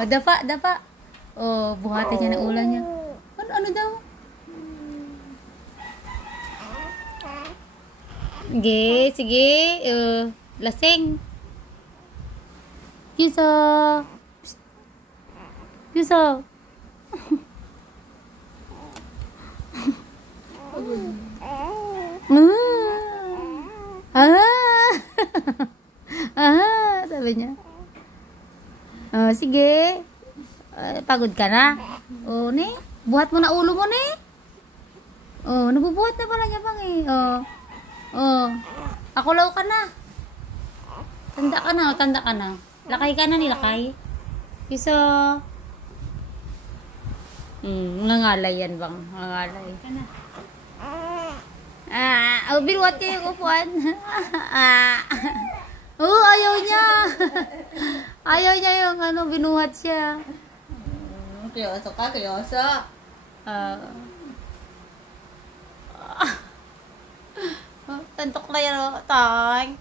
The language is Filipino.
O, dapa, dapa. O, buhatin niya ng ulo niya. Ano daw? Sige, sige. Lasing. Kiso. Psst. Kiso. Sabi niya. Sige. Pagod ka na? Ne? Buhat mo na ulo mo, ne? Nabubuhat na pala niya pang Akulaw ka na. Tanda ka na. Lakay ka na, nilakay. Kiso. Nangalay yan bang? Nangalay ka na. Binuhat niya yung upuan. Ayaw niya. Ayaw niya yung binuhat siya. Kiyoso ka, kiyoso. Tantok na yan, tank.